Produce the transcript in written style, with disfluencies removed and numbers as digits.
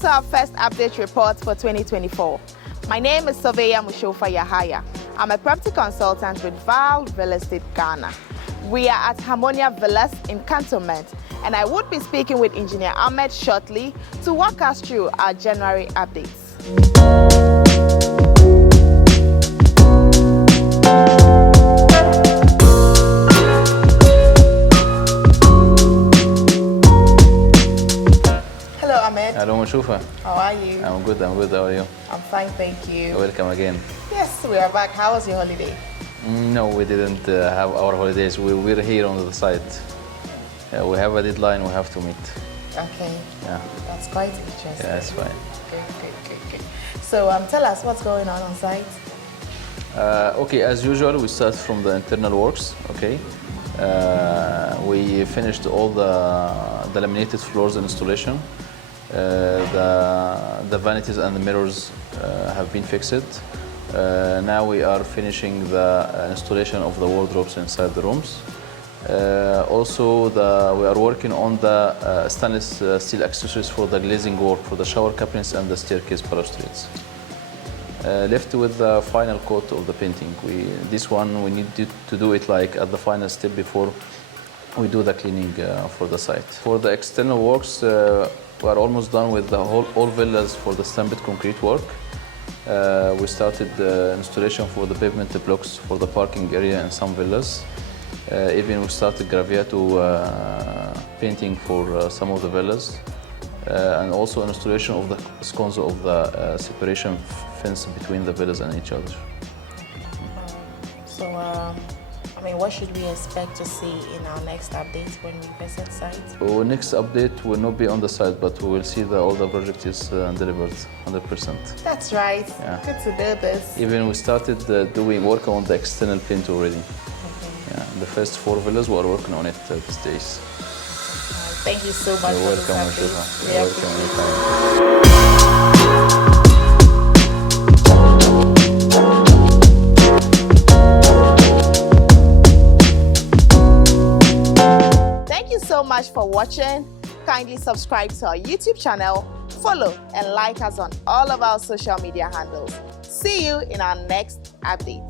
to our first update report for 2024. My name is Surveyor Mushofa Yahaya. I'm a property consultant with Val Real Estate Ghana. We are at Harmonia Villas in Cantonment, and I would be speaking with Engineer Ahmed shortly to walk us through our January updates. Hello, Mushofa. How are you? I'm good, How are you? I'm fine, thank you. Welcome again. Yes, we are back. How was your holiday? No, we didn't have our holidays. We're here on the site. We have a deadline we have to meet. Okay. Yeah. That's quite interesting. Yeah, that's fine. Good. So tell us what's going on site. Okay, as usual, we start from the internal works, okay? We finished all the laminated floors installation. The vanities and the mirrors have been fixed. Now we are finishing the installation of the wardrobes inside the rooms. Also, we are working on the stainless steel accessories for the glazing work for the shower cabinets and the staircase balustrades. Left with the final coat of the painting. This one we need to do it like at the final step before we do the cleaning for the site. For the external works, we are almost done with all villas for the stamped concrete work. We started the installation for the pavement blocks for the parking area in some villas. Even we started Graviato painting for some of the villas. And also installation of the sconzo of the separation fence between the villas and each other. So, what should we expect to see in our next update when we visit site? Our next update will not be on the site, but we will see that all the project is delivered 100%. That's right. Yeah. Good to do this. Even we started doing work on the external paint already. Okay. Yeah, the first 4 villas we are working on it these days. Thank you so much. You're for welcome, this Mushofa. update. You're welcome anytime. Thank you so much for watching. Kindly subscribe to our YouTube channel, follow and like us on all of our social media handles. See you in our next update.